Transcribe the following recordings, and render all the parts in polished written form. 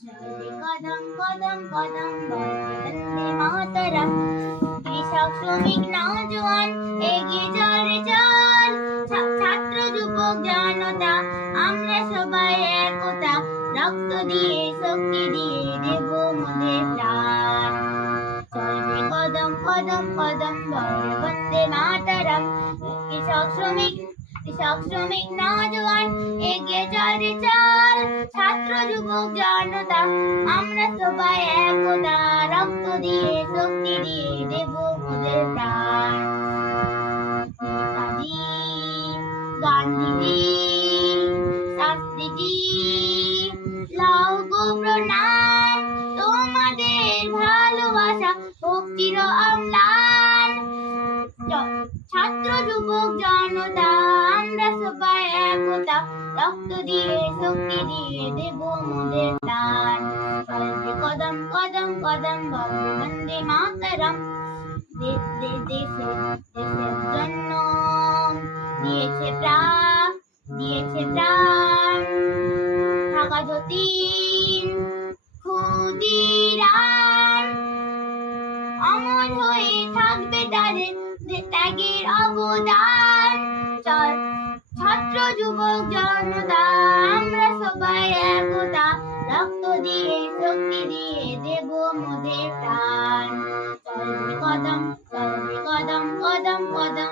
চলে কদম কদম কদম বলে বন্দে মাতরম। কৃষক শ্রমিক নওজোয়ান এগিয়ে চল রে চল, ছাত্র যুবক জনতা আমরা সবাই একতা, রক্ত দিয়ে শক্তি দিয়ে দেব মোদের প্রাণ। চলবে কদম কদম কদম বলে বন্দে মাতরম। কৃষক শ্রমিক নওজোয়ান এগিয়ে চল রে চল, ছাত্র যুবক জনতা আমরা সবাই একতা, রক্ত দিয়ে শক্তি দিয়ে দেব মোদের প্রাণ। নেতাজি, গান্ধীজি, শাস্ত্রীজি, লাও গো প্রণাম, তোমাদের ভালোবাসা হোক চির অম্লান। ছাত্র যুবক জনতা আমরা সবাই একতা, রক্ত দিয়ে শক্তি দিয়ে দেব মোদের প্রাণ। চলবে কদম কদম কদম বলে বন্দে মাতরম। দেশের জন্য দিয়েছে প্রাণ ঢাকা যতীন ক্ষুদিরাম, অমর হয়ে থাকবে তাদের ত্যাগের অবদান। ছাত্র যুবক জনতা আমরা সবাই একতা, রক্ত দিয়ে শক্তি দিয়ে দেব মোদের প্রাণ। চলবে কদম কদম কদম বলে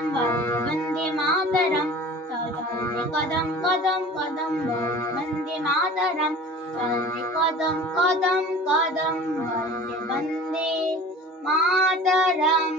বন্দে মাতরম। চলবে কদম কদম কদম বলে বন্দে মাতরম। চলবে কদম কদম কদম বলে বন্দে মাতরম।